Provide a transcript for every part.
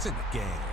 points in the game.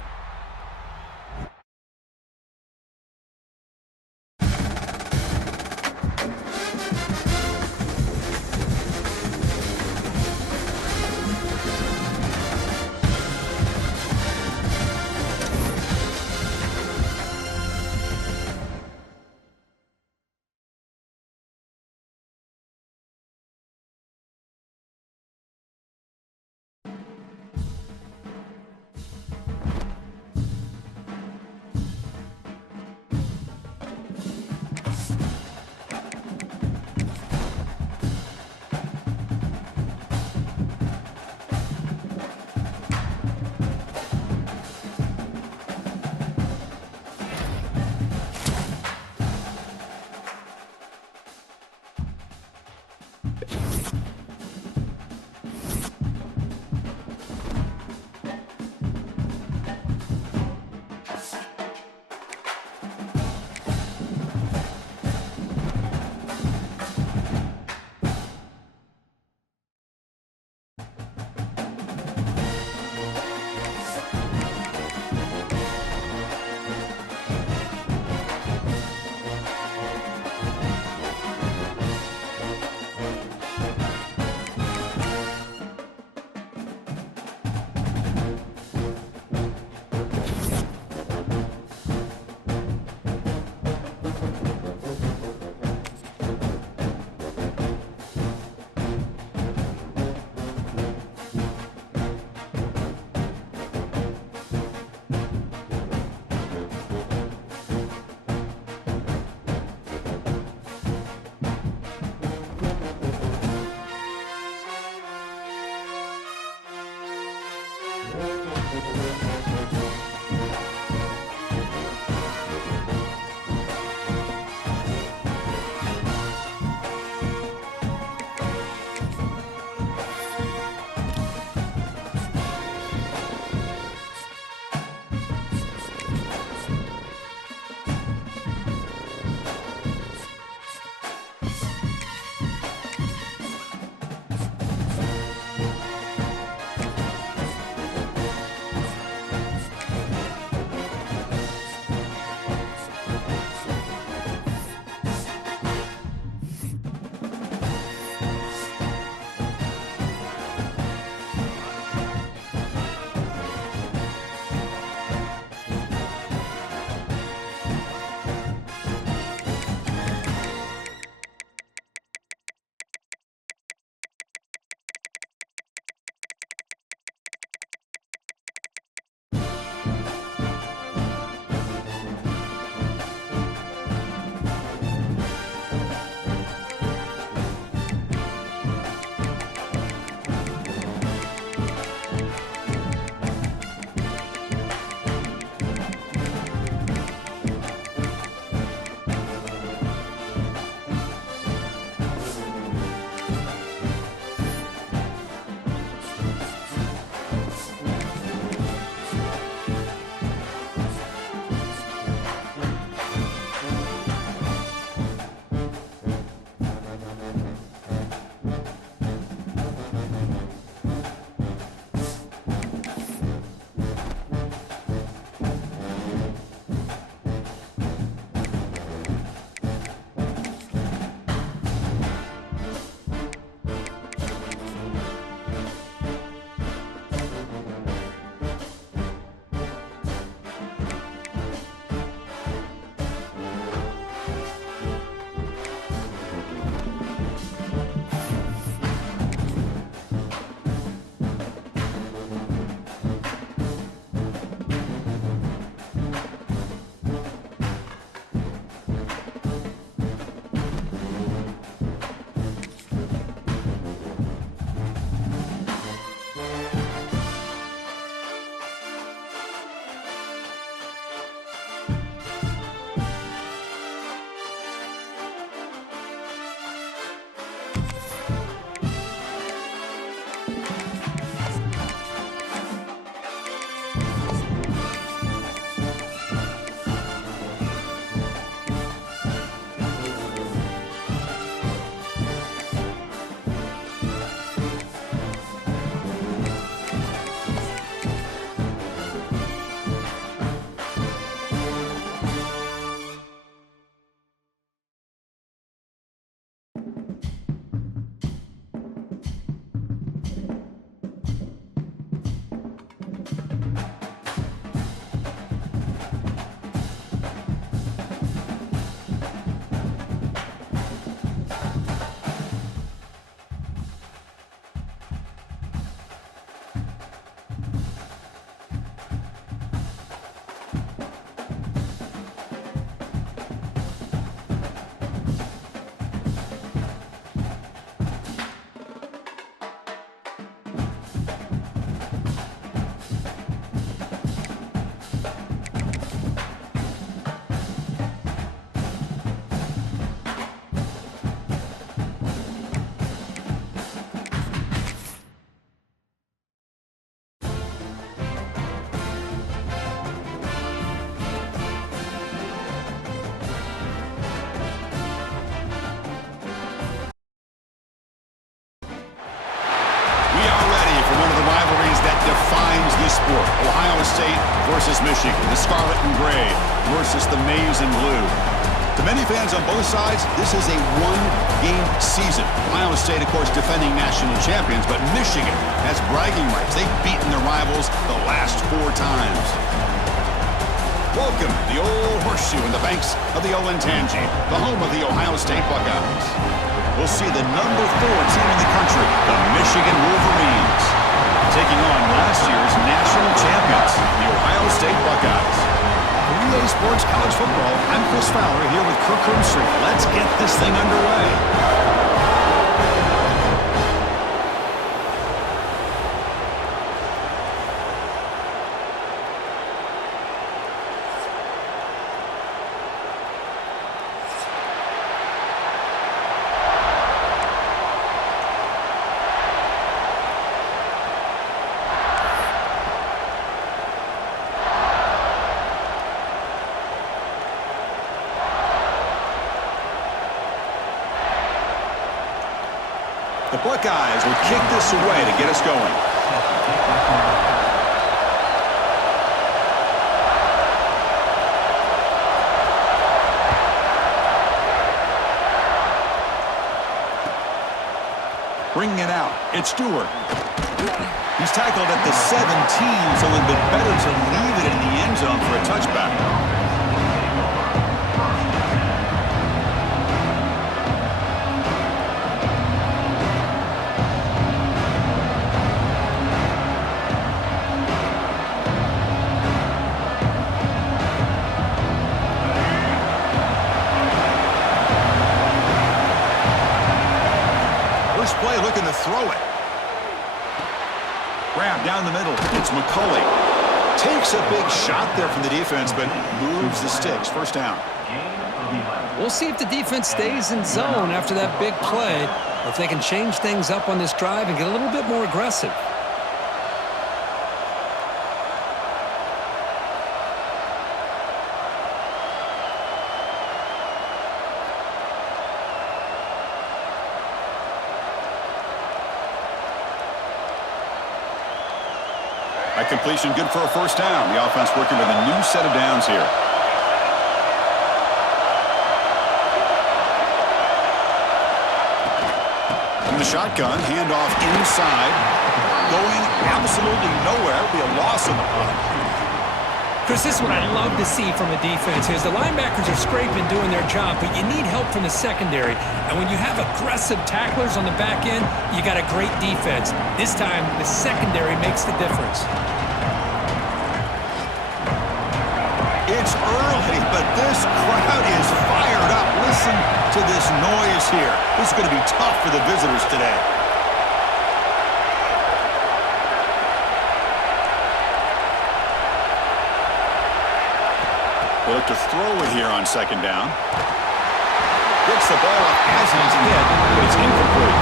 State versus Michigan. The scarlet and gray versus the maize and blue. To many fans on both sides, this is a one-game season. Ohio State, of course, defending national champions, but Michigan has bragging rights. They've beaten their rivals the last 4 times. Welcome to the old horseshoe in the banks of the Olentangy, the home of the Ohio State Buckeyes. We'll see the number 4 team in the country, the Michigan Wolverines, taking on last year's national champions, the Ohio State Buckeyes. For EA Sports College Football, I'm Chris Fowler here with Kirk Herbstreit. Let's get this thing underway. The Buckeyes will kick this away to get us going. Bringing it out, it's Stewart. He's tackled at the 17, so it would have been better to leave it in the end zone for a touchback. Play looking to throw it. Grab down the middle. It's McCulley. Takes a big shot there from the defense, but moves the sticks. First down. We'll see if the defense stays in zone after that big play, or if they can change things up on this drive and get a little bit more aggressive. That completion good for a first down. The offense working with a new set of downs here. In the shotgun, handoff inside. Going absolutely nowhere. It'll be a loss on the play. Chris, this is what I love to see from a defense is the linebackers are scraping, doing their job, but you need help from the secondary. And when you have aggressive tacklers on the back end, you got a great defense. This time, the secondary makes the difference. It's early, but this crowd is fired up. Listen to this noise here. This is going to be tough for the visitors today. They look to throw it here on second down. Gets the ball off as he's hit, but it's incomplete.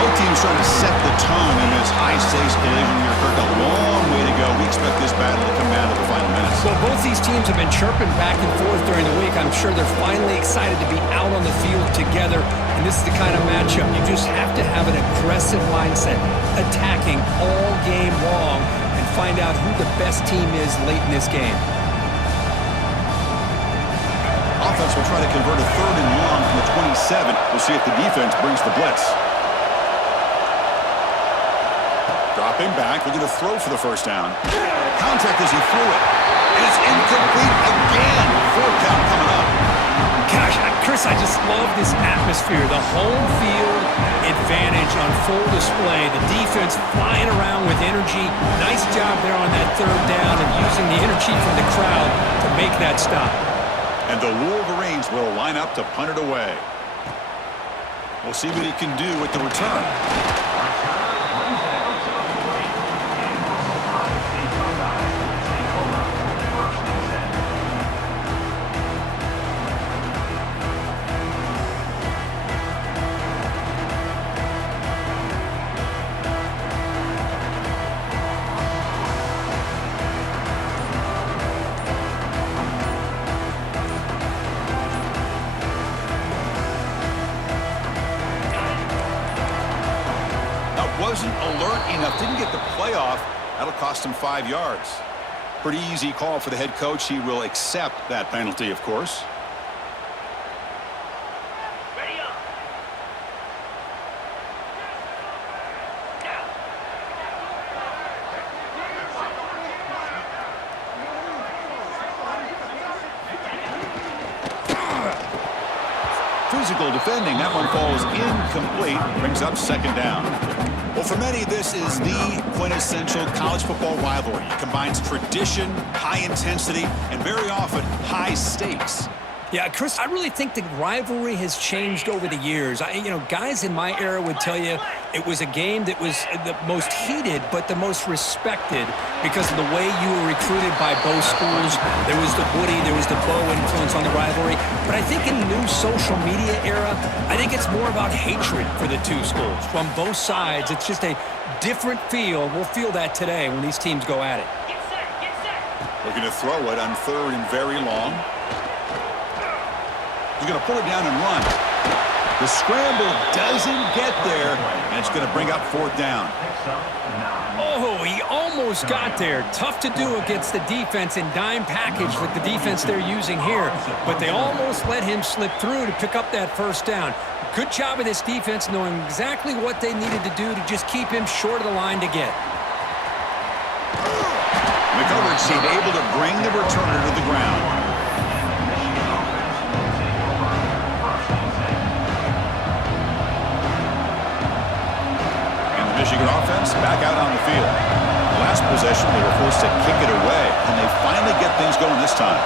Both teams trying to set the tone in this high-stakes collision here. Kirk, a long way to go. We expect this battle to come down to the final minutes. Well, both these teams have been chirping back and forth during the week. I'm sure they're finally excited to be out on the field together. And this is the kind of matchup you just have to have an aggressive mindset, attacking all game long, and find out who the best team is late in this game. Offense will try to convert a 3rd and long from the 27. We'll see if the defense brings the blitz. Dropping back, looking to throw for the first down. Contact as he threw it. And it's incomplete again. 4th count coming up. Gosh, Chris, I just love this atmosphere. The home field advantage on full display. The defense flying around with energy. Nice job there on that 3rd down and using the energy from the crowd to make that stop. And the Wolverines will line up to punt it away. We'll see what he can do with the return. Wasn't alert enough, didn't get the playoff. That'll cost him 5 yards. Pretty easy call for the head coach. He will accept that penalty, of course. Physical defending. That one falls incomplete. Brings up second down. Well, for many, this is the quintessential college football rivalry. It combines tradition, high intensity, and very often high stakes. Yeah, Chris, I really think the rivalry has changed over the years. Guys in my era would tell you it was a game that was the most heated but the most respected because of the way you were recruited by both schools. There was the Woody, there was the Bo influence on the rivalry. But I think in the new social media era, I think it's more about hatred for the two schools. From both sides, it's just a different feel. We'll feel that today when these teams go at it. Looking to throw it on third and very long. He's going to pull it down and run. The scramble doesn't get there, and it's going to bring up fourth down. Oh, he almost got there. Tough to do against the defense in dime package like the defense they're using here, but they almost let him slip through to pick up that first down. Good job of this defense knowing exactly what they needed to do to just keep him short of the line to get. The coverage team able to bring the returner to the ground. Michigan offense back out on the field. Last possession, they were forced to kick it away, and they finally get things going this time.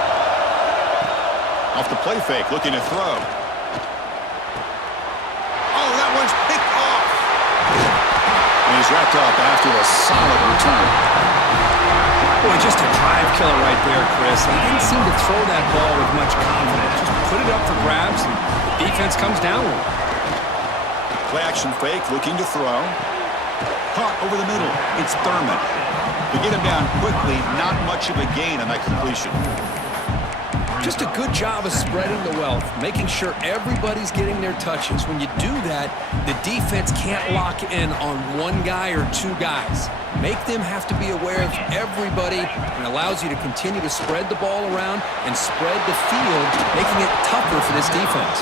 Off the play fake, looking to throw. Oh, that one's picked off. And he's wrapped up after a solid return. Boy, just a drive killer right there, Chris. He didn't seem to throw that ball with much confidence. Just put it up for grabs, and the defense comes down with it. Play action fake, looking to throw. Caught over the middle. It's Thurman. To get him down quickly, not much of a gain on that completion. Just a good job of spreading the wealth, making sure everybody's getting their touches. When you do that, the defense can't lock in on one guy or two guys. Make them have to be aware of everybody and allows you to continue to spread the ball around and spread the field, making it tougher for this defense.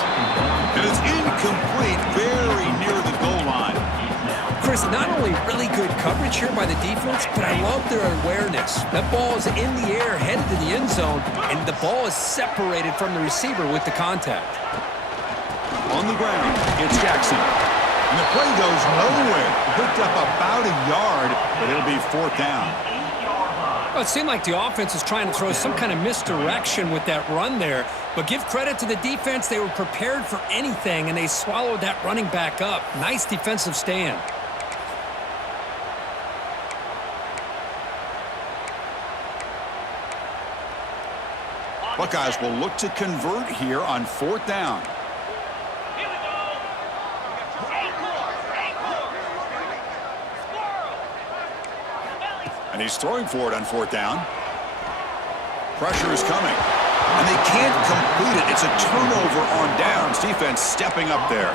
And it's incomplete, very near the goal line. Chris, not only really good coverage here by the defense, but I love their awareness. That ball is in the air, headed to the end zone, and the ball is separated from the receiver with the contact. On the ground, it's Jackson. And the play goes nowhere. Picked up about a yard, but it'll be fourth down. Well, it seemed like the offense was trying to throw some kind of misdirection with that run there. But give credit to the defense. They were prepared for anything, and they swallowed that running back up. Nice defensive stand. Buckeyes will look to convert here on fourth down. And he's throwing for it on fourth down. Pressure is coming. And they can't complete it. It's a turnover on downs. Defense stepping up there.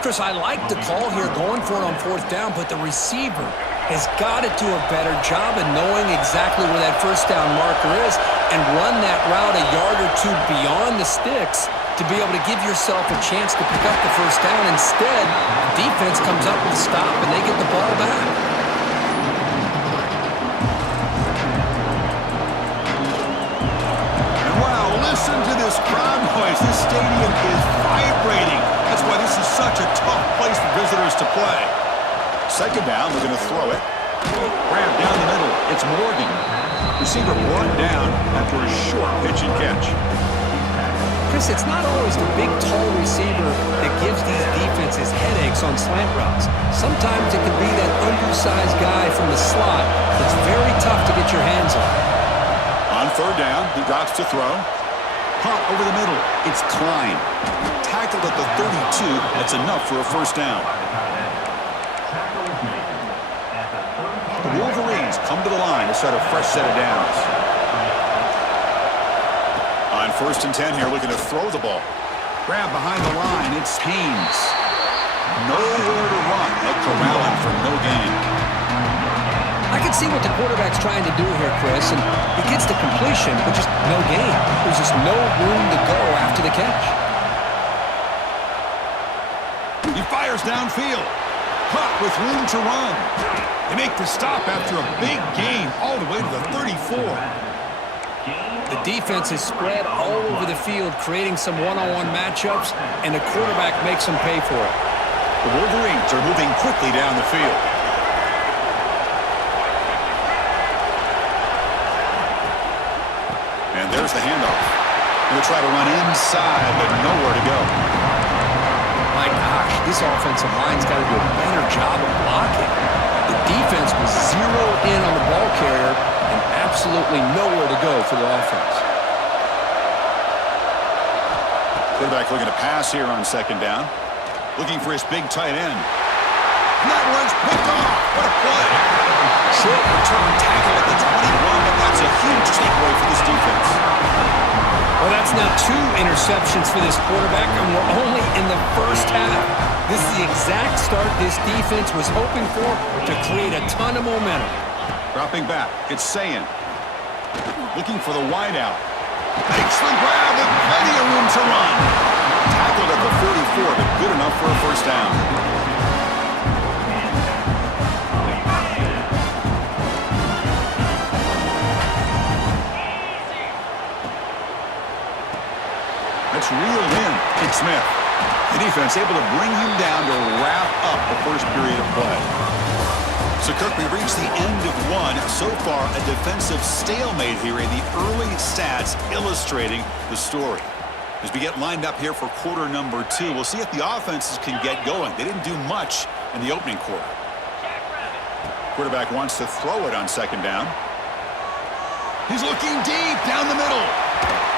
Chris, I like the call here going for it on fourth down, but the receiver has got to do a better job of knowing exactly where that first down marker is and run that route a yard or two beyond the sticks to be able to give yourself a chance to pick up the first down. Instead, the defense comes up with a stop and they get the ball back. And wow, listen to this crowd noise. This stadium is vibrating. That's why this is such a tough place for visitors to play. Second down, they're going to throw it. Grab down the middle. It's Morgan. Receiver brought down after a short pitch and catch. Chris, it's not always the big, tall receiver that gives these defenses headaches on slant routes. Sometimes it can be that undersized guy from the slot that's very tough to get your hands on. On third down, he drops to throw. Caught over the middle. It's Klein. Tackled at the 32. That's enough for a first down. The Wolverines come to the line to start a fresh set of downs. On first and 10 here, looking to throw the ball. Grab behind the line, it's Haynes. Nowhere to run. They'll corral him for no gain. I I can see what the quarterback's trying to do here, Chris, and he gets the completion, but just no gain. There's just no room to go after the catch. He fires downfield. Caught with room to run. They make the stop after a big gain all the way to the 34. The defense is spread all over the field, creating some one-on-one matchups, and the quarterback makes them pay for it. The Wolverines are moving quickly down the field. And there's the handoff. He'll try to run inside, but nowhere to go. My gosh, this offensive line's got to do a better job of blocking. The defense was zeroed in on the ball carrier and absolutely nowhere to go for the offense. Quarterback looking to pass here on second down. Looking for his big tight end. And that one's picked off. What a play. Short return tackle at the 21, but that's a huge takeaway for this defense. Well, that's now 2 interceptions for this quarterback, and we're only in the first half. This is the exact start this defense was hoping for to create a ton of momentum. Dropping back, it's Sayin. Looking for the wideout. Makes the grab with plenty of room to run. Tackled at the 34, but good enough for a first down. That's reeled in. It's Smith. The defense able to bring him down to wrap up the first period of play. So, Kirk, we reached the end of one. So far, a defensive stalemate here in the early stats illustrating the story. As we get lined up here for quarter number 2, we'll see if the offenses can get going. They didn't do much in the opening quarter. Quarterback wants to throw it on second down. He's looking deep down the middle.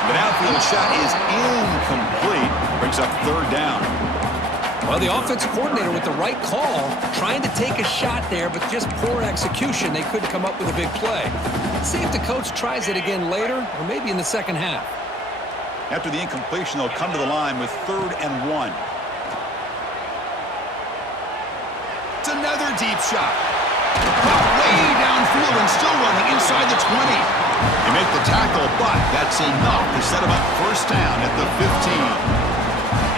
The outfield shot is incomplete. Brings up third down. Well, the offensive coordinator with the right call, trying to take a shot there, but just poor execution. They couldn't come up with a big play. Let's see if the coach tries it again later, or maybe in the second half. After the incompletion, they'll come to the line with 3rd and 1. It's another deep shot. Caught way downfield and still running inside the 20. They make the tackle, but that's enough to set them up first down at the 15.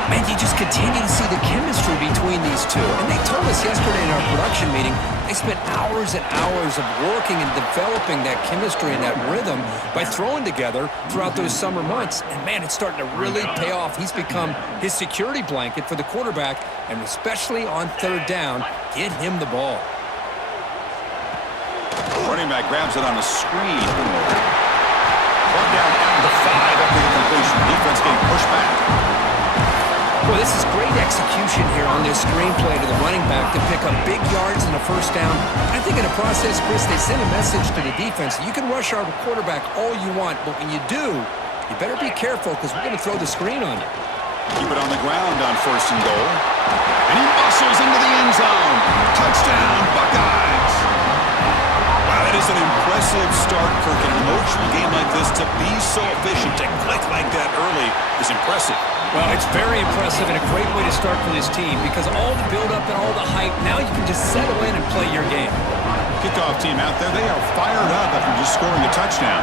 Man, you just continue to see the chemistry between these two. And they told us yesterday in our production meeting, they spent hours and hours of working and developing that chemistry and that rhythm by throwing together throughout those summer months. And man, it's starting to really pay off. He's become his security blanket for the quarterback, and especially on 3rd down, get him the ball. Running back grabs it on the screen. Brought down at the 5 after the completion. Defense getting pushed back. Well, this is great execution here on this screenplay to the running back to pick up big yards in the first down. I think in the process, Chris, they send a message to the defense. You can rush our quarterback all you want, but when you do, you better be careful because we're going to throw the screen on you. Keep it on the ground on 1st and goal. And he muscles into the end zone. Touchdown, Buckeyes. Wow, that is an impressive start, Kirk. In an emotional game like this, to be so efficient, to click like that early is impressive. Well, it's very impressive and a great way to start for this team because all the build-up and all the hype, now you can just settle in and play your game. Kickoff team out there, they are fired up after just scoring a touchdown.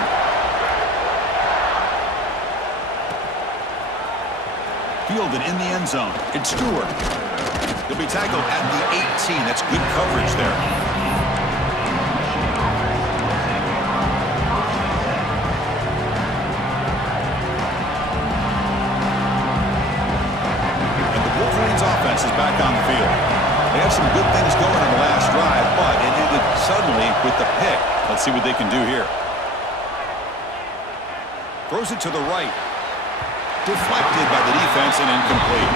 Fielded in the end zone. It's Stewart. He'll be tackled at the 18. That's good coverage there. Offense is back on the field. They had some good things going on the last drive, but it ended suddenly with the pick. Let's see what they can do here. Throws it to the right. Deflected by the defense and incomplete.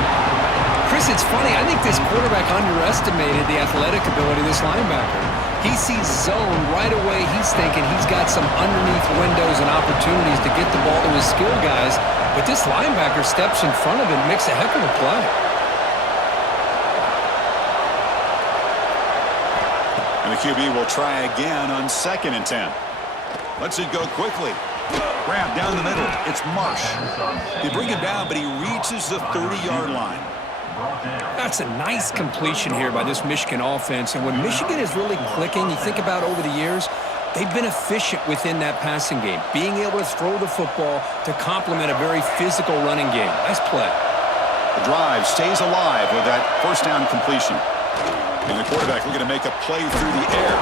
Chris, it's funny. I think this quarterback underestimated the athletic ability of this linebacker. He sees zone right away. He's thinking he's got some underneath windows and opportunities to get the ball to his skill guys. But this linebacker steps in front of him and makes a heck of a play. And the QB will try again on 2nd and 10. Lets it go quickly. Grab down the middle. It's Marsh. They bring him down, but he reaches the 30-yard line. That's a nice completion here by this Michigan offense. And when Michigan is really clicking, you think about over the years, they've been efficient within that passing game, being able to throw the football to complement a very physical running game. Nice play. The drive stays alive with that first down completion. And the quarterback looking to make a play through the air.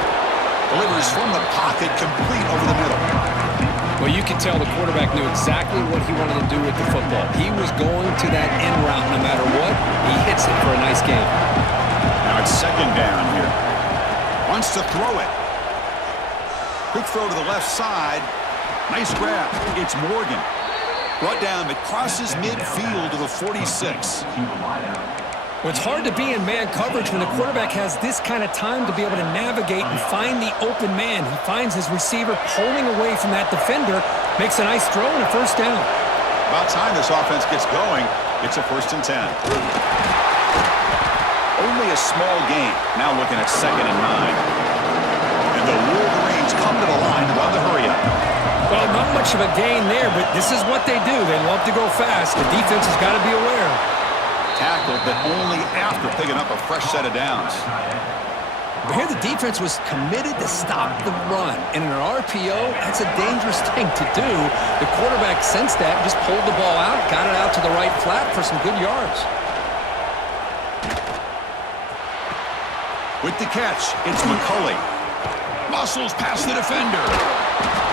Delivers from the pocket, complete over the middle. Well, you can tell the quarterback knew exactly what he wanted to do with the football. He was going to that end route no matter what. He hits it for a nice game. Now it's second down here. Wants to throw it. Quick throw to the left side. Nice grab. It's Morgan. Brought down, but crosses midfield to the 46. Well, it's hard to be in man coverage when the quarterback has this kind of time to be able to navigate and find the open man. He finds his receiver pulling away from that defender, makes a nice throw and a first down. About time this offense gets going. It's a 1st and 10. Only a small gain. Now looking at 2nd and 9. And the Wolverines come to the line to run the hurry-up. Well, not much of a gain there, but this is what they do. They love to go fast. The defense has got to be aware. Tackled, but only after picking up a fresh set of downs. But here the defense was committed to stop the run. And in an RPO, that's a dangerous thing to do. The quarterback sensed that, just pulled the ball out, got it out to the right flat for some good yards. With the catch, it's McCulley. Muscles past the defender.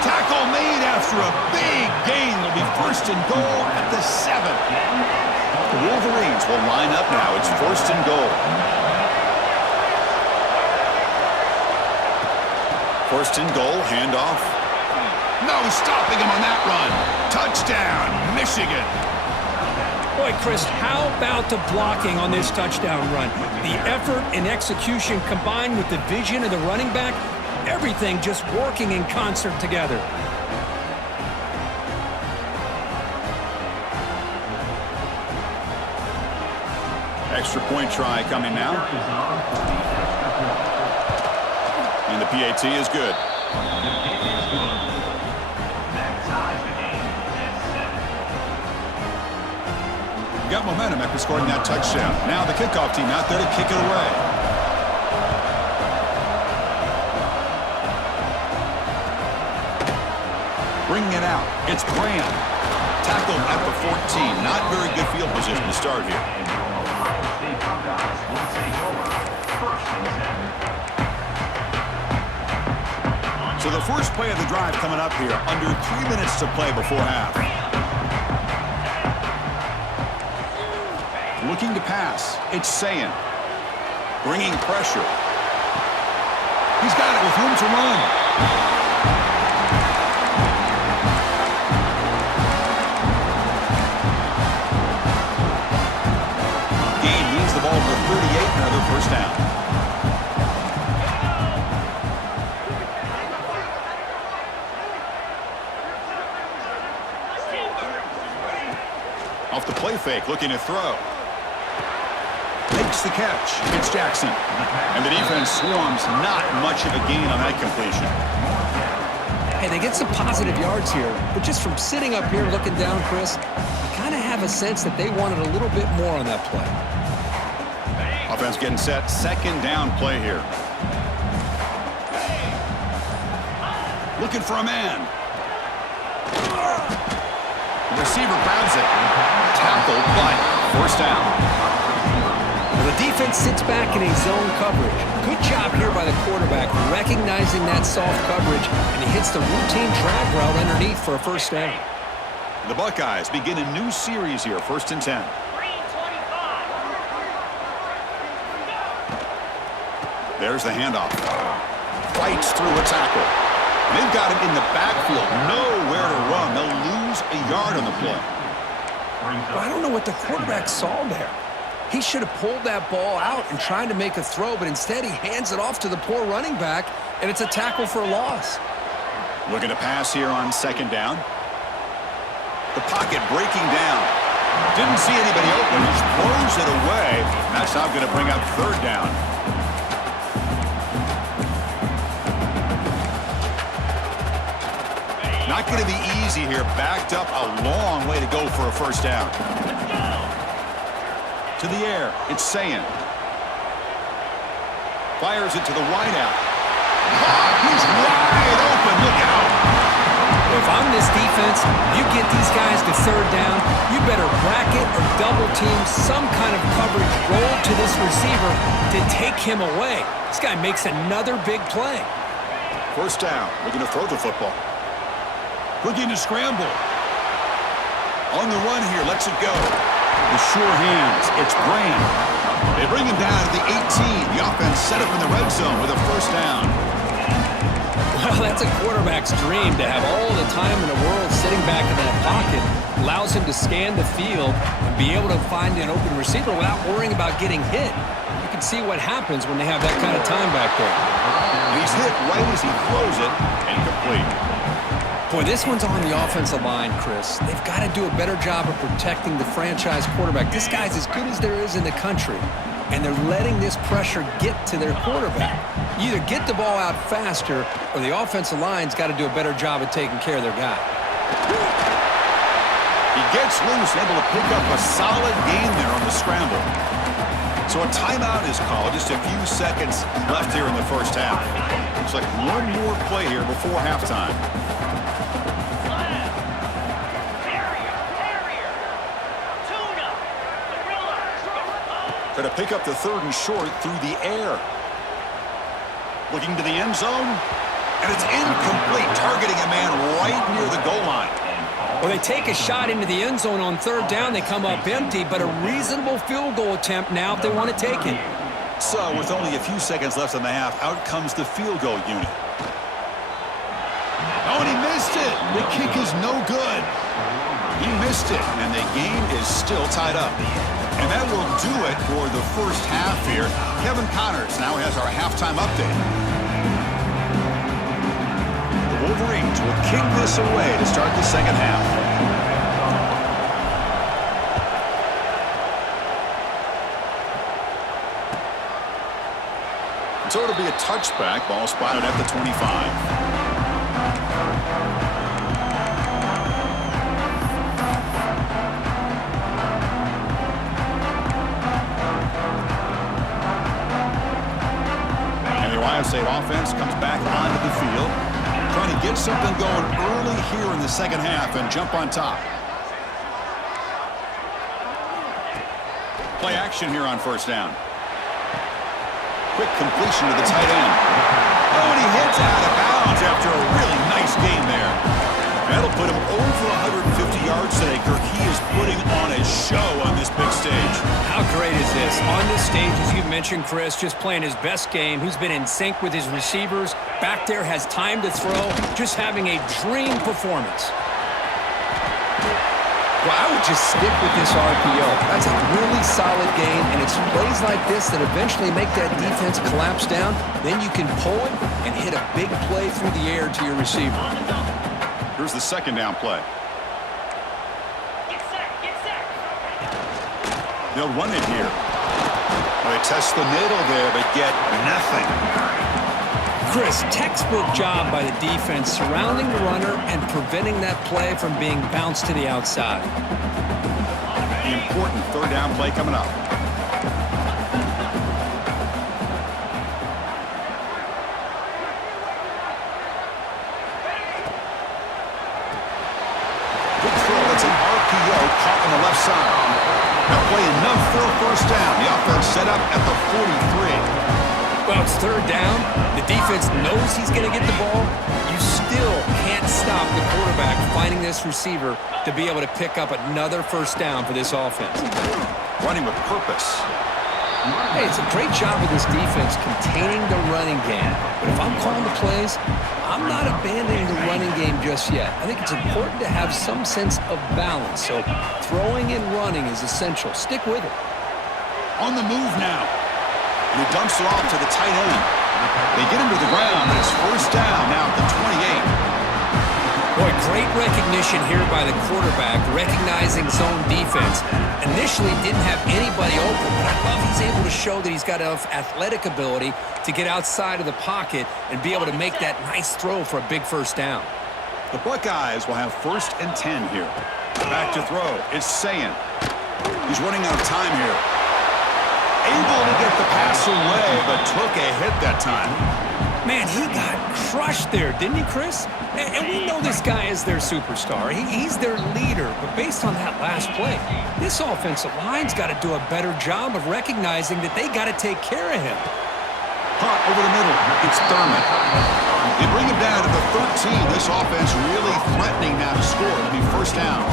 Tackle made after a big gain. Will be 1st and goal at the 7. The Wolverines will line up now. It's 1st and goal. 1st and goal, handoff. No stopping him on that run. Touchdown, Michigan. Boy, Chris, how about the blocking on this touchdown run? The effort and execution combined with the vision of the running back, everything just working in concert together. Extra point try coming now. And the PAT is good. Got momentum after scoring that touchdown. Now the kickoff team out there to kick it away. Bringing it out. It's Graham. Tackled at the 14. Not very good field position to start here. So the first play of the drive coming up here. Under 3 minutes to play before half. Looking to pass. It's Sayin. Bringing pressure. He's got it with room to run. Gain moves the ball to the 38. Another first down. Off the play fake, looking to throw. Makes the catch. It's Jackson. And the defense swarms. Not much of a gain on that completion. Hey, they get some positive yards here, but just from sitting up here looking down, Chris, you kind of have a sense that they wanted a little bit more on that play. Offense getting set. Second down play here. Looking for a man. The receiver grabs it. Tackled, but first down. The defense sits back in a zone coverage. Good job here by the quarterback, recognizing that soft coverage, and he hits the routine drag route underneath for a first down. The Buckeyes begin a new series here, 1st and 10. There's the handoff. Fights through a tackle. They've got him in the backfield, nowhere to run. They'll lose a yard on the play. But I don't know what the quarterback saw there. He should have pulled that ball out and tried to make a throw, but instead he hands it off to the poor running back, and it's a tackle for a loss. Looking to pass here on second down. The pocket breaking down. Didn't see anybody open. Just throws it away. That's now going to bring up third down. Not going to be easy here. Backed up a long way to go for a first down. To the air, it's Sayan. Fires it to the wideout. He's wide open. Look out. If I'm this defense, you get these guys to third down, you better bracket or double team some kind of coverage roll to this receiver to take him away. This guy makes another big play. First down, looking to throw the football. Looking to scramble. On the run here, lets it go. The sure hands, it's Brand. They bring him down to the 18. The offense set up in the red zone with a first down. Well, that's a quarterback's dream to have all the time in the world sitting back in that pocket. Allows him to scan the field and be able to find an open receiver without worrying about getting hit. You can see what happens when they have that kind of time back there. He's hit right as he throws it, incomplete. Boy, this one's on the offensive line, Chris. They've got to do a better job of protecting the franchise quarterback. This guy's as good as there is in the country, and they're letting this pressure get to their quarterback. You either get the ball out faster, or the offensive line's got to do a better job of taking care of their guy. He gets loose, able to pick up a solid gain there on the scramble. So a timeout is called. Just a few seconds left here in the first half. Looks like one more play here before halftime. Try to pick up the third and short through the air. Looking to the end zone, and it's incomplete, targeting a man right near the goal line. Well, they take a shot into the end zone on third down. They come up empty, but a reasonable field goal attempt now if they want to take it. So with only a few seconds left in the half, out comes the field goal unit. Oh, and he missed it. The kick is no good. He missed it, and the game is still tied up. And that will do it for the first half here. Kevin Connors now has our halftime update. The Wolverines will kick this away to start the second half. So it'll be a touchback. Ball spotted at the 25. Ohio State offense comes back onto the field, trying to get something going early here in the second half and jump on top. Play action here on first down. Quick completion to the tight end. Oh, and he hits out of bounds after a really nice game there. That'll put him over 150 yards today, Kirk. He is putting on a show on this big stage. How great is this? On this stage, as you mentioned, Chris, just playing his best game. He's been in sync with his receivers. Back there, has time to throw. Just having a dream performance. Well, I would just stick with this RPO. That's a really solid game, and it's plays like this that eventually make that defense collapse down. Then you can pull it and hit a big play through the air to your receiver. Here's the second down play. They'll run it here. Well, they test the middle there, but get nothing. Chris, textbook job by the defense surrounding the runner and preventing that play from being bounced to the outside. The important third down play coming up. Good throw. That's an RPO caught on the left side. Now play enough for a first down. The offense set up at the 43. Well, it's third down. The defense knows he's going to get the ball. You still can't stop the quarterback finding this receiver to be able to pick up another first down for this offense. Running with purpose. Hey, it's a great job with this defense containing the running game. But if I'm calling the plays, I'm not abandoning the running game just yet. I think it's important to have some sense of balance. So throwing and running is essential. Stick with it. On the move now. And he dumps it off to the tight end. They get him to the ground, but it's first down now at the 28. Boy, great recognition here by the quarterback, recognizing zone defense. Initially didn't have anybody open, but I love he's able to show that he's got enough athletic ability to get outside of the pocket and be able to make that nice throw for a big first down. The Buckeyes will have 1st and 10 here. Back to throw. It's Sayan. He's running out of time here. Able to get the pass away, but took a hit that time. Man, he got crushed there, didn't he, Chris? And we know this guy is their superstar. He's their leader. But based on that last play, this offensive line's got to do a better job of recognizing that they got to take care of him. Hot over the middle. It's Thurman. They bring him down to the 13. This offense really threatening now to score. It'll be first down.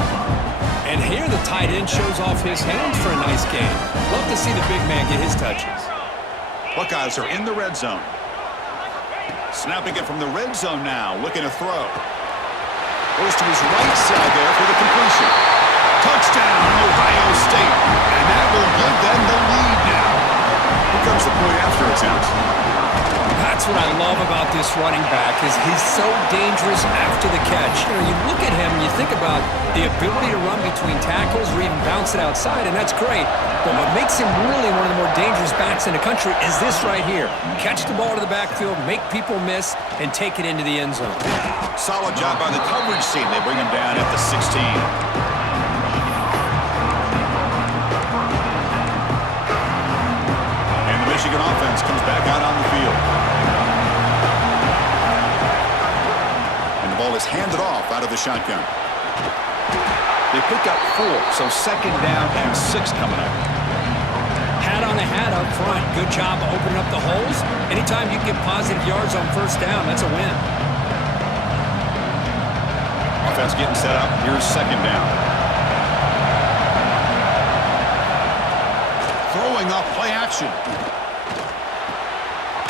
And here the tight end shows off his hands for a nice game. Love to see the big man get his touches. Buckeyes are in the red zone. Snapping it from the red zone now, looking to throw. Goes to his right side there for the completion. Touchdown, Ohio State. And that will give them the lead now. Here comes the point after attempt. That's what I love about this running back is he's so dangerous after the catch. You look at him and you think about the ability to run between tackles or even bounce it outside, and that's great. But what makes him really one of the more dangerous backs in the country is this right here. Catch the ball to the backfield, make people miss, and take it into the end zone. Solid job by the coverage team. They bring him down at the 16. Michigan offense comes back out on the field. And the ball is handed off out of the shotgun. They pick up 4, so second down and 6 coming up. Hat on the hat up front. Good job of opening up the holes. Anytime you get positive yards on first down, that's a win. Offense getting set up. Here's second down. Throwing off play action.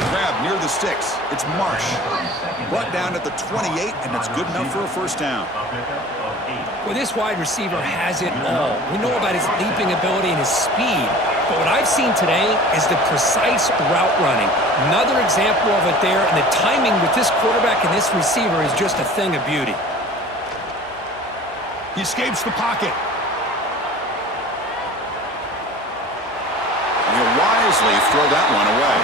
Grab near the sticks. It's Marsh. Brought down at the 28, and it's good enough for a first down. Well, this wide receiver has it all. We know about his leaping ability and his speed, but what I've seen today is the precise route running. Another example of it there, and the timing with this quarterback and this receiver is just a thing of beauty. He escapes the pocket. And he'll wisely throw that one away.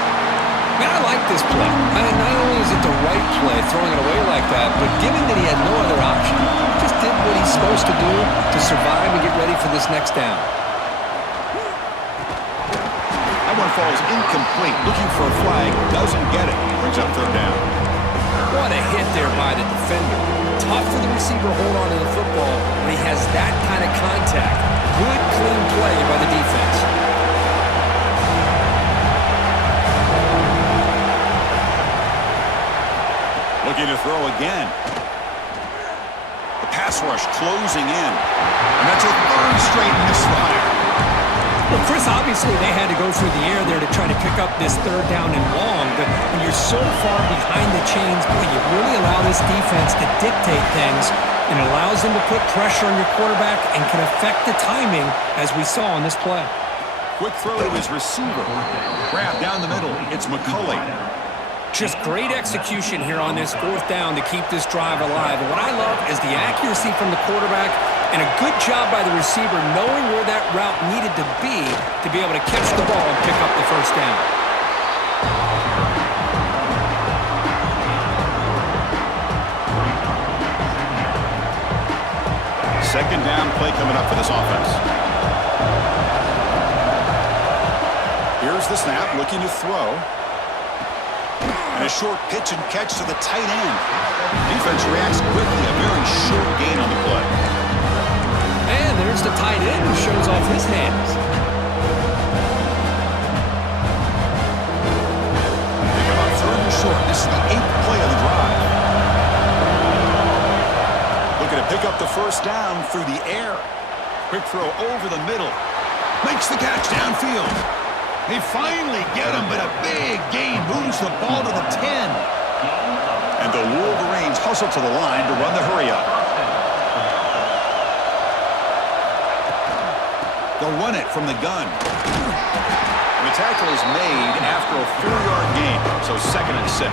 Man, I like this play. Not only is it the right play, throwing it away like that, but given that he had no other option, he just did what he's supposed to do to survive and get ready for this next down. That one falls incomplete. Looking for a flag, doesn't get it. Brings up third down. What a hit there by the defender. Tough for the receiver to hold on to the football when he has that kind of contact. Good, clean play by the defense. Looking to throw again. The pass rush closing in. And that's a third straight misfire. Well, Chris, obviously they had to go through the air there to try to pick up this third down and long, but when you're so far behind the chains, boy, you really allow this defense to dictate things, and it allows them to put pressure on your quarterback and can affect the timing, as we saw on this play. Quick throw to his receiver. Grab down the middle. It's McCulley. Just great execution here on this fourth down to keep this drive alive. And what I love is the accuracy from the quarterback and a good job by the receiver knowing where that route needed to be able to catch the ball and pick up the first down. Second down play coming up for this offense. Here's the snap, looking to throw. And a short pitch and catch to the tight end. Defense reacts quickly. A very short gain on the play. And there's the tight end who shows off his hands. They come out third and short. This is the 8th play of the drive. Looking to pick up the first down through the air. Quick throw over the middle. Makes the catch downfield. They finally get him, but a big gain moves the ball to the 10. And the Wolverines hustle to the line to run the hurry-up. They'll run it from the gun. And the tackle is made after a 4-yard gain, so second and 6.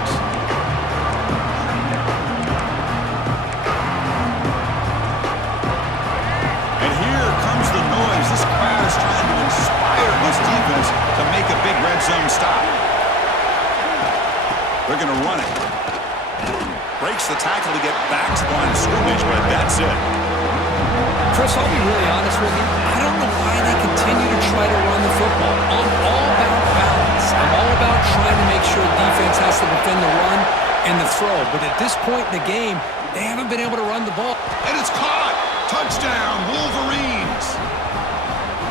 And here comes the noise. This crowd is trying to inspire this defense to make a big red zone stop. They're going to run it. Breaks the tackle to get back to the line of scrimmage, but that's it. Chris, I'll be really honest with you. I don't know why they continue to try to run the football. On all I'm all about trying to make sure defense has to defend the run and the throw. But at this point in the game, they haven't been able to run the ball. And it's caught. Touchdown, Wolverines.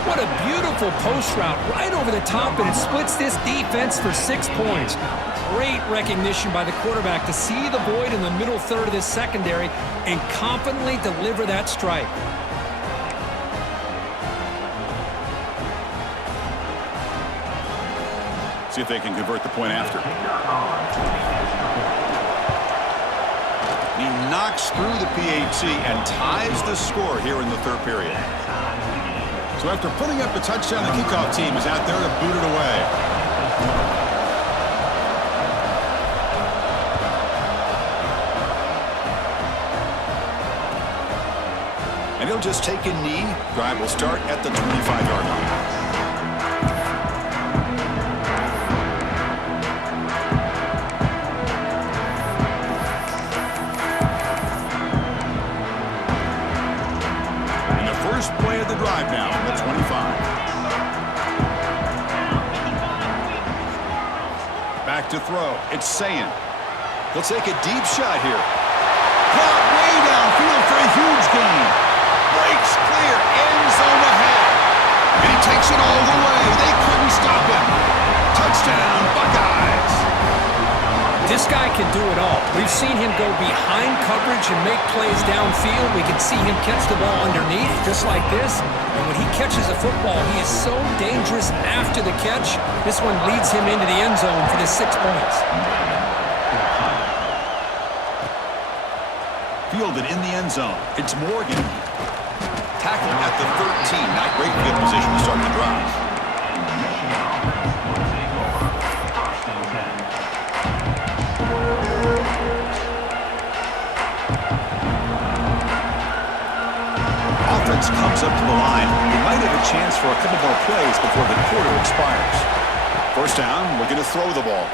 What a beautiful post route right over the top, and it splits this defense for 6 points. Great recognition by the quarterback to see the void in the middle third of this secondary and confidently deliver that strike. See if they can convert the point after. He knocks through the PAT and ties the score here in the third period. So after putting up the touchdown, the kickoff team is out there to boot it away. And he'll just take a knee. Drive will start at the 25-yard line. First play of the drive now on the 25. Back to throw. It's Sayin. He'll take a deep shot here. Caught way downfield for a huge gain. Breaks clear. End zone ahead. And he takes it all the way. They couldn't stop him. Touchdown, Buckeyes. This guy can do it all. We've seen him go behind coverage and make plays downfield. We can see him catch the ball underneath, just like this. And when he catches a football, he is so dangerous after the catch. This one leads him into the end zone for the 6 points. Fielded in the end zone. It's Morgan. Tackling at the 13. Not great field position to start the drive. Offense comes up to the line. He might have a chance for a couple more plays before the quarter expires. First down, looking to throw the ball.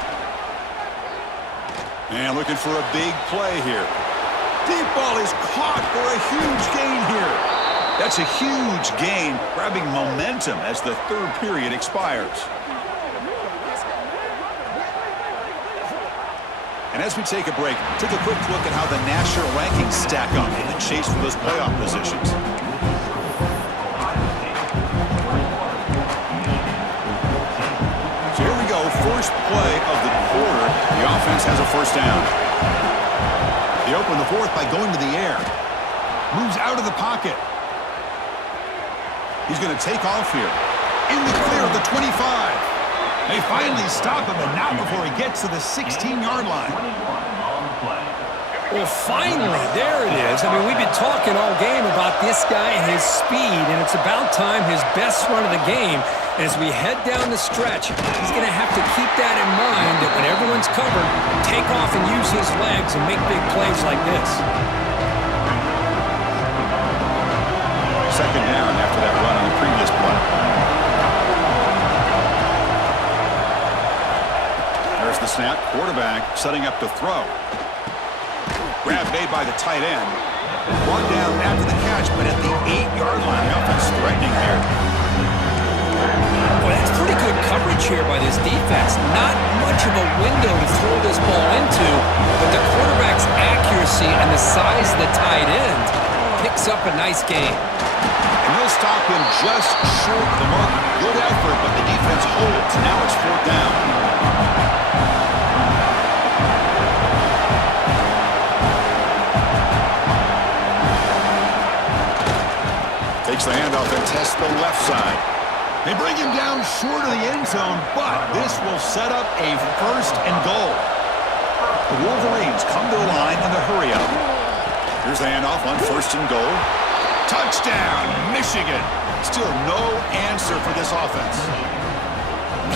And looking for a big play here. Deep ball is caught for a huge gain here. That's a huge gain, grabbing momentum as the third period expires. And as we take a break, take a quick look at how the national rankings stack up in the chase for those playoff positions. So here we go, first play of the quarter. The offense has a first down. They open the fourth by going to the air. Moves out of the pocket. He's going to take off here. In the clear of the 25. They finally stop him, and not before he gets to the 16-yard line. Well, finally, there it is. I mean, we've been talking all game about this guy and his speed, and it's about time his best run of the game. As we head down the stretch, he's going to have to keep that in mind that when everyone's covered, take off and use his legs and make big plays like this. Second down after that run on the previous play. There's the snap. Quarterback setting up to throw. Grab made by the tight end. Brought down after the catch, but at the 8-yard line. The offense threatening here. Well, that's pretty good coverage here by this defense. Not much of a window to throw this ball into, but the quarterback's accuracy and the size of the tight end picks up a nice gain. And they'll stop him just short of the mark. Good effort, but the defense holds. Now it's fourth down. Takes the handoff and tests the left side. They bring him down short of the end zone, but this will set up a first and goal. The Wolverines come to the line in the hurry up. Here's the handoff on first and goal. Touchdown, Michigan. Still no answer for this offense.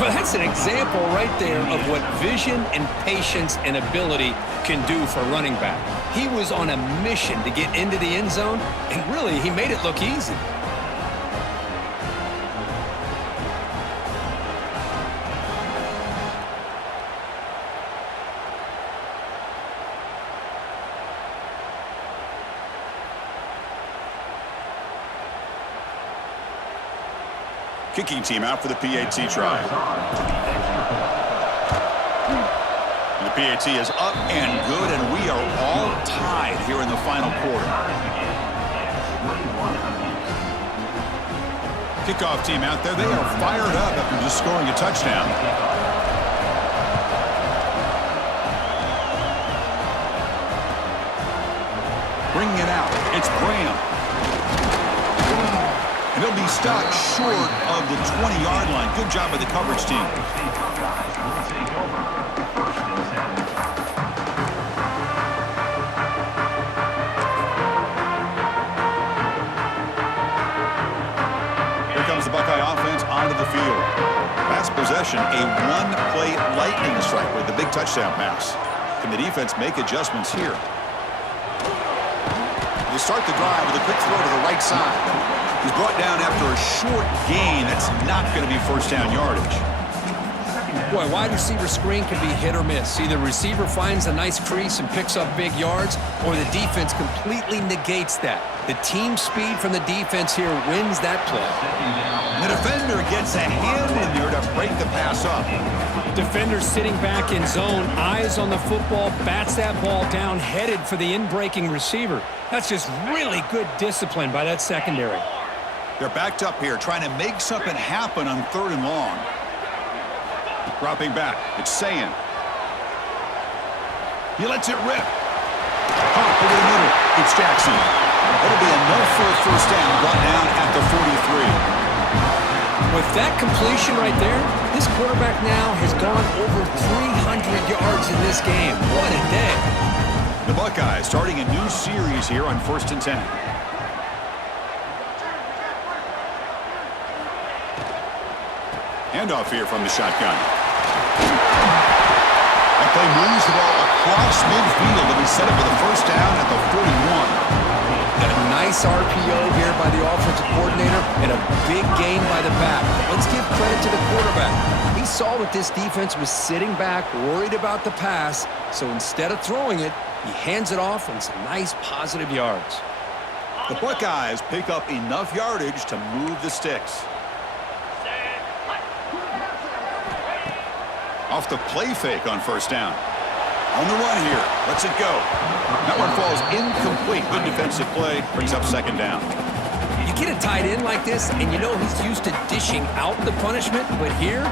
Well, that's an example right there of what vision and patience and ability can do for a running back. He was on a mission to get into the end zone, and really, he made it look easy. Kicking team out for the PAT try. PAT is up and good, and we are all tied here in the final quarter. Kickoff team out there, they are fired up after just scoring a touchdown. Bringing it out, it's Graham. And he'll be stopped short of the 20-yard line. Good job by the coverage team. The Buckeye offense onto the field. Last possession, a one-play lightning strike with the big touchdown pass. Can the defense make adjustments here? They start the drive with a quick throw to the right side. He's brought down after a short gain. That's not going to be first down yardage. Boy, wide receiver screen can be hit or miss. Either receiver finds a nice crease and picks up big yards, or the defense completely negates that. The team speed from the defense here wins that play. The defender gets a hand in there to break the pass up. Defender sitting back in zone, eyes on the football, bats that ball down, headed for the in-breaking receiver. That's just really good discipline by that secondary. They're backed up here, trying to make something happen on 3rd and long. Dropping back, it's Sayin. He lets it rip. Pop over the middle, it's Jackson. It'll be enough for a first down, brought down at the 43. With that completion right there, this quarterback now has gone over 300 yards in this game. What a day. The Buckeyes starting a new series here on 1st and 10. Handoff here from the shotgun. That play moves the ball across midfield and we set up with a first down at the 41. And a nice RPO here by the offensive coordinator and a big gain by the back. Let's give credit to the quarterback. He saw that this defense was sitting back, worried about the pass, so instead of throwing it, he hands it off and some nice positive yards. The Buckeyes pick up enough yardage to move the sticks. Off the play fake on first down. On the run here. Lets it go. That one falls incomplete. Good defensive play. Brings up second down. You get a tight end like this, and you know he's used to dishing out the punishment, but here,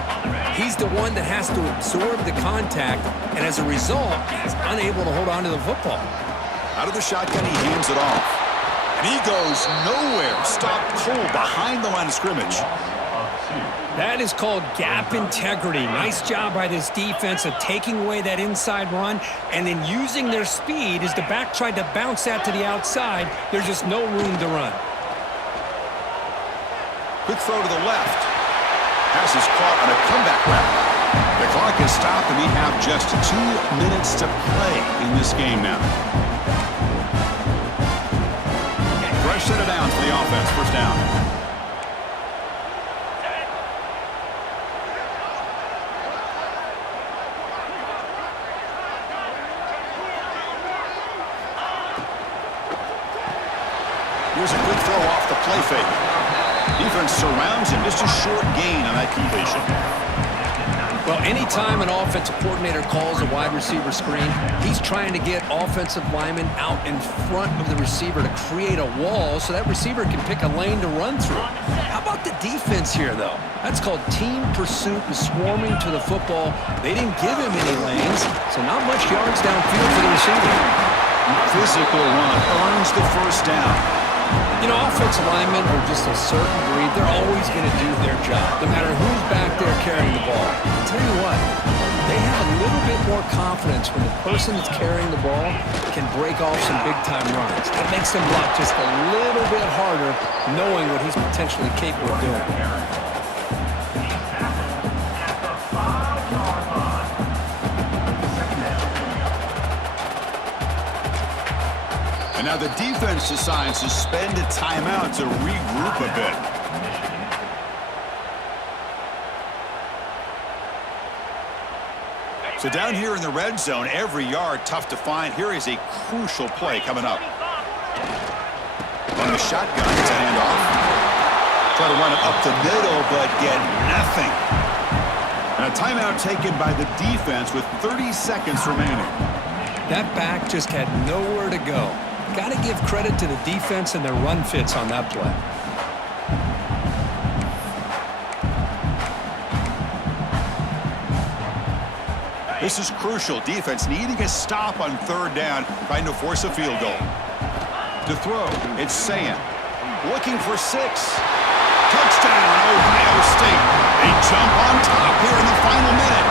he's the one that has to absorb the contact, and as a result, he's unable to hold on to the football. Out of the shotgun, he hands it off. And he goes nowhere. Stopped cold behind the line of scrimmage. That is called gap integrity. Nice job by this defense of taking away that inside run and then using their speed as the back tried to bounce that to the outside. There's just no room to run. Quick throw to the left. Pass is caught on a comeback route. The clock is stopped and we have just 2 minutes to play in this game now. Fresh set it down for the offense. First down. Here's a quick throw off the play fake. Defense surrounds him. Just a short gain on that completion. Well, anytime an offensive coordinator calls a wide receiver screen, he's trying to get offensive linemen out in front of the receiver to create a wall so that receiver can pick a lane to run through. How about the defense here, though? That's called team pursuit and swarming to the football. They didn't give him any lanes, so not much yards downfield for the receiver. Physical run earns the first down. You know, offensive linemen are just a certain breed. They're always going to do their job, no matter who's back there carrying the ball. I'll tell you what, they have a little bit more confidence when the person that's carrying the ball can break off some big-time runs. That makes them block just a little bit harder, knowing what he's potentially capable of doing. And now the defense decides to spend a timeout to regroup a bit. So down here in the red zone, every yard tough to find. Here is a crucial play coming up. On the shotgun, it's a handoff. Try to run it up the middle, but get nothing. And a timeout taken by the defense with 30 seconds remaining. That back just had nowhere to go. Got to give credit to the defense and their run fits on that play. This is crucial. Defense needing a stop on third down, trying to force a field goal. To throw, it's Sayan. Looking for 6. Touchdown, Ohio State. They jump on top here in the final minute.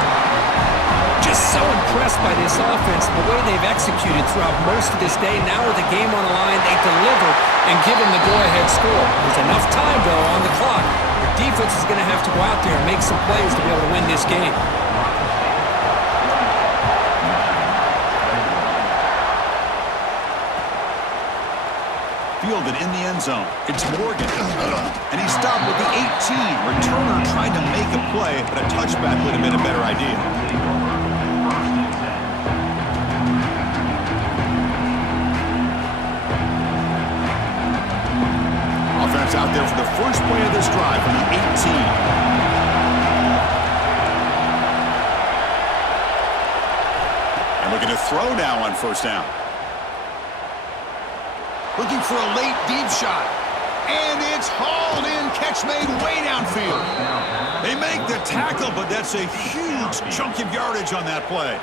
Just so impressed by this offense, the way they've executed throughout most of this day. Now with the game on the line, they deliver and give them the go-ahead score. There's enough time, though, on the clock. The defense is going to have to go out there and make some plays to be able to win this game. Fielded in the end zone. It's Morgan. And he's stopped with the 18. Returner trying to make a play, but a touchback would have been a better idea. Offense out there for the first play of this drive from the 18. And looking to throw now on first down. Looking for a late deep shot. And it's hauled in. Catch made way downfield. They make the tackle, but that's a huge chunk of yardage on that play.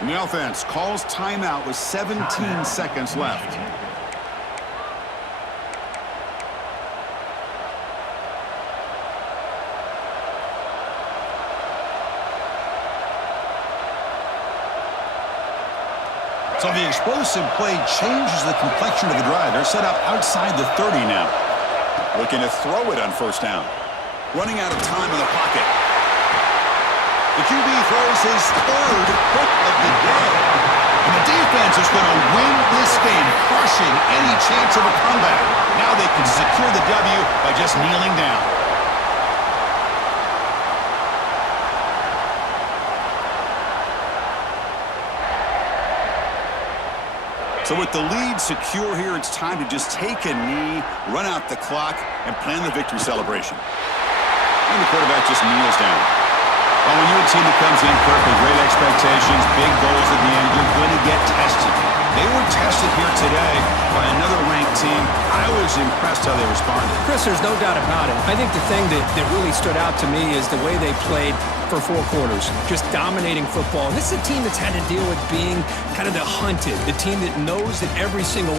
And the offense calls timeout with 17 seconds left. So the explosive play changes the complexion of the drive. They're set up outside the 30 now. Looking to throw it on first down. Running out of time in the pocket. The QB throws his third hook of the day. And the defense is going to win this game, crushing any chance of a comeback. Now they can secure the W by just kneeling down. So with the lead secure here, it's time to just take a knee, run out the clock, and plan the victory celebration. And the quarterback just kneels down. Well, when you're a team that comes in, Kirk, with great expectations, big goals at the end, you're going to get tested. They were tested here today by another ranked team. I was impressed how they responded. Chris, there's no doubt about it. I think the thing that really stood out to me is the way they played for 4 quarters, just dominating football. And this is a team that's had to deal with being kind of the hunted, the team that knows that every single